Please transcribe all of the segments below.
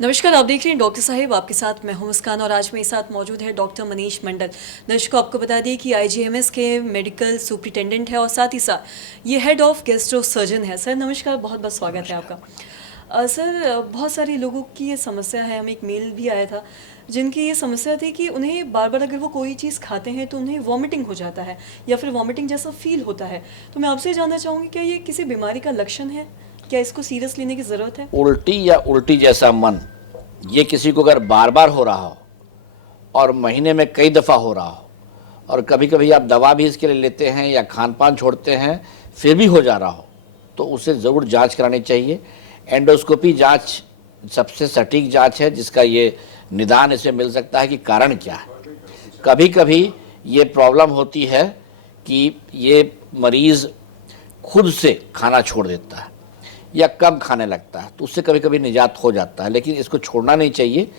नमस्कार, आप देख रहे हैं डॉक्टर साहिब, आपके साथ मैं हूं मुस्कान और आज मेरे साथ मौजूद है डॉक्टर मनीष मंडल। दर्शकों, आपको बता दें कि आईजीएमएस के मेडिकल सुपरिटेंडेंट है और साथ ही साथ ये हेड ऑफ गैस्ट्रो सर्जन है। सर नमस्कार, बहुत बहुत स्वागत है आपका। सर, बहुत सारे लोगों की ये समस्या है, हमें एक मेल भी आया था जिनकी ये समस्या थी कि उन्हें बार बार अगर वो कोई चीज़ खाते हैं तो उन्हें वॉमिटिंग हो जाता है या फिर वॉमिटिंग जैसा फील होता है। तो मैं आपसे जानना चाहूँगी, क्या ये किसी बीमारी का लक्षण है? क्या इसको सीरियस लेने की ज़रूरत है? उल्टी या उल्टी जैसा मन, ये किसी को अगर बार बार हो रहा हो और महीने में कई दफ़ा हो रहा हो और कभी कभी आप दवा भी इसके लिए लेते हैं या खान पान छोड़ते हैं फिर भी हो जा रहा हो, तो उसे ज़रूर जांच करानी चाहिए। एंडोस्कोपी जांच सबसे सटीक जांच है जिसका ये निदान इसे मिल सकता है कि कारण क्या है। कभी कभी ये प्रॉब्लम होती है कि ये मरीज़ खुद से खाना छोड़ देता है या कम खाने लगता है, तो उससे कभी कभी निजात हो जाता है, लेकिन इसको छोड़ना नहीं चाहिए।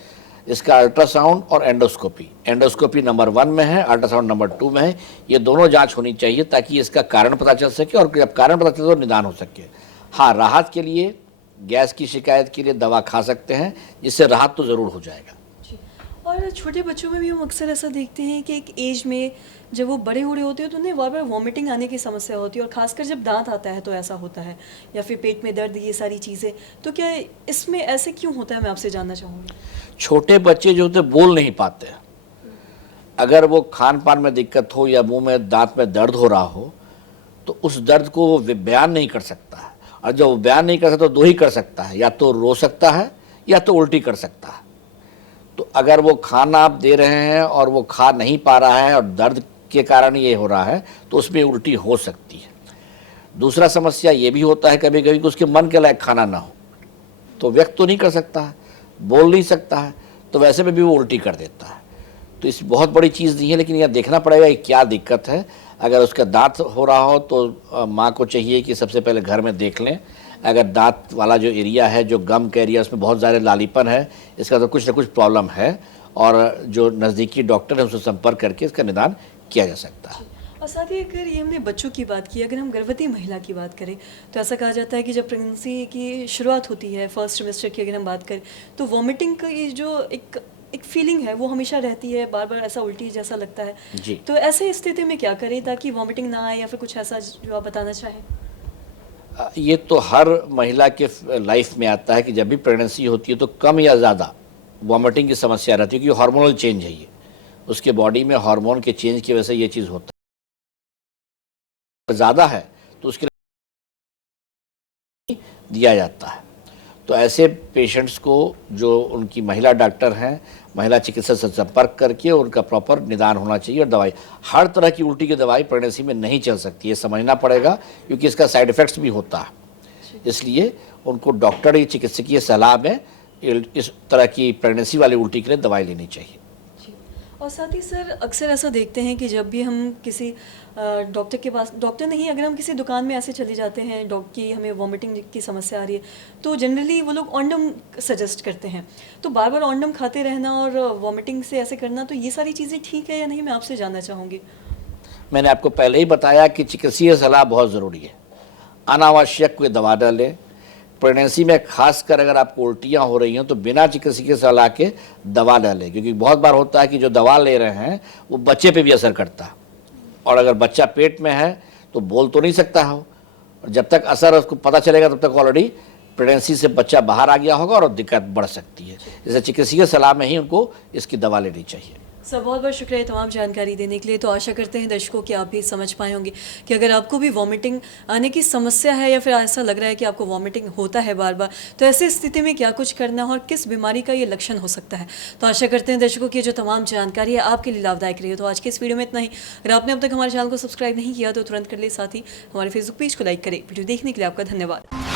इसका अल्ट्रासाउंड और एंडोस्कोपी नंबर 1 में है, अल्ट्रासाउंड नंबर 2 में है। ये दोनों जांच होनी चाहिए ताकि इसका कारण पता चल सके और जब कारण पता चले तो निदान हो सके। हाँ, राहत के लिए गैस की शिकायत के लिए दवा खा सकते हैं, जिससे राहत तो ज़रूर हो जाएगा। और छोटे बच्चों में भी हम अक्सर ऐसा देखते हैं कि एक एज में जब वो बड़े हो रहे होते हैं तो उन्हें बार बार वॉमिटिंग आने की समस्या होती है और ख़ासकर जब दांत आता है तो ऐसा होता है, या फिर पेट में दर्द, ये सारी चीज़ें। तो क्या इसमें ऐसे क्यों होता है, मैं आपसे जानना चाहूँगी। छोटे बच्चे जो होते बोल नहीं पाते, अगर वो खान पान में दिक्कत हो या मुंह में दांत में दर्द हो रहा हो तो उस दर्द को वो बयान नहीं कर सकता है, और जब वो बयान नहीं कर सकता तो दो ही कर सकता है, या तो रो सकता है या तो उल्टी कर सकता है। तो अगर वो खाना आप दे रहे हैं और वो खा नहीं पा रहा है और दर्द के कारण ये हो रहा है तो उसमें उल्टी हो सकती है। दूसरा समस्या ये भी होता है कभी कभी कि उसके मन के लायक खाना ना हो, तो व्यक्त तो नहीं कर सकता है, बोल नहीं सकता है, तो वैसे में भी वो उल्टी कर देता है। तो इस बहुत बड़ी चीज़ नहीं है, लेकिन यह देखना पड़ेगा कि क्या दिक्कत है। अगर उसका दांत हो रहा हो तो माँ को चाहिए कि सबसे पहले घर में देख लें। अगर दांत वाला जो एरिया है, जो गम का एरिया, उसमें बहुत ज़्यादा लालीपन है, इसका तो कुछ ना कुछ प्रॉब्लम है, और जो नज़दीकी डॉक्टर है उससे संपर्क करके इसका निदान किया जा सकता है। और साथ ही अगर ये हमने बच्चों की बात की, अगर हम गर्भवती महिला की बात करें तो ऐसा कहा जाता है कि जब प्रेगनेंसी की शुरुआत होती है, फर्स्ट ट्रिमेस्टर की अगर हम बात करें, तो वॉमिटिंग का ये जो एक फीलिंग है वो हमेशा रहती है, बार बार ऐसा उल्टी जैसा लगता है जी, तो ऐसे स्थिति में क्या करें ताकि वॉमिटिंग ना आए, या फिर कुछ ऐसा जो आप बताना चाहें। ये तो हर महिला के लाइफ में आता है कि जब भी प्रेगनेंसी होती है तो कम या ज़्यादा वॉमिटिंग की समस्या रहती है, क्योंकि हार्मोनल चेंज है, ये उसके बॉडी में हार्मोन के चेंज की वजह से ये चीज़ होता है। ज़्यादा है तो उसके लिए दिया जाता है। तो ऐसे पेशेंट्स को जो उनकी महिला डॉक्टर हैं, महिला चिकित्सक से संपर्क करके उनका प्रॉपर निदान होना चाहिए। और दवाई, हर तरह की उल्टी की दवाई प्रेगनेंसी में नहीं चल सकती, ये समझना पड़ेगा, क्योंकि इसका साइड इफ़ेक्ट्स भी होता है। इसलिए उनको डॉक्टर या चिकित्सकीय सलाह में इस तरह की प्रेगनेंसी वाली उल्टी के लिए दवाई लेनी चाहिए। और साथ ही सर, अक्सर ऐसा देखते हैं कि जब भी हम किसी डॉक्टर के पास, डॉक्टर नहीं, अगर हम किसी दुकान में ऐसे चले जाते हैं डॉक्टर की, हमें वॉमिटिंग की समस्या आ रही है, तो जनरली वो लोग ऑन्डम सजेस्ट करते हैं। तो बार बार ऑन्डम खाते रहना और वॉमिटिंग से ऐसे करना, तो ये सारी चीज़ें ठीक है या नहीं, मैं आपसे जानना चाहूँगी। मैंने आपको पहले ही बताया कि चिकित्सीय सलाह बहुत ज़रूरी है। अनावश्यक कोई दवा न लें। प्रेगनेंसी में खासकर अगर आपको उल्टियाँ हो रही हैं तो बिना चिकित्सकीय सलाह के दवा न लें, क्योंकि बहुत बार होता है कि जो दवा ले रहे हैं वो बच्चे पे भी असर करता है, और अगर बच्चा पेट में है तो बोल तो नहीं सकता हो, और जब तक असर उसको पता चलेगा तब तक ऑलरेडी प्रेगनेंसी से बच्चा बाहर आ गया होगा और दिक्कत बढ़ सकती है। जैसे चिकित्सकीय सलाह में ही उनको इसकी दवा लेनी चाहिए। सर, बहुत बहुत शुक्रिया तमाम जानकारी देने के लिए। तो आशा करते हैं दर्शकों कि आप भी समझ पाए होंगे कि अगर आपको भी वॉमिटिंग आने की समस्या है या फिर ऐसा लग रहा है कि आपको वॉमिटिंग होता है बार बार, तो ऐसी स्थिति में क्या कुछ करना है और किस बीमारी का ये लक्षण हो सकता है। तो आशा करते हैं दर्शकों की जो तमाम जानकारी है आपके लिए लाभदायक रही है। तो आज के इस वीडियो में इतना ही। अगर आपने अब तक हमारे चैनल को सब्सक्राइब नहीं किया तो तुरंत कर ले, साथ ही हमारे फेसबुक पेज को लाइक करें। वीडियो देखने के लिए आपका धन्यवाद।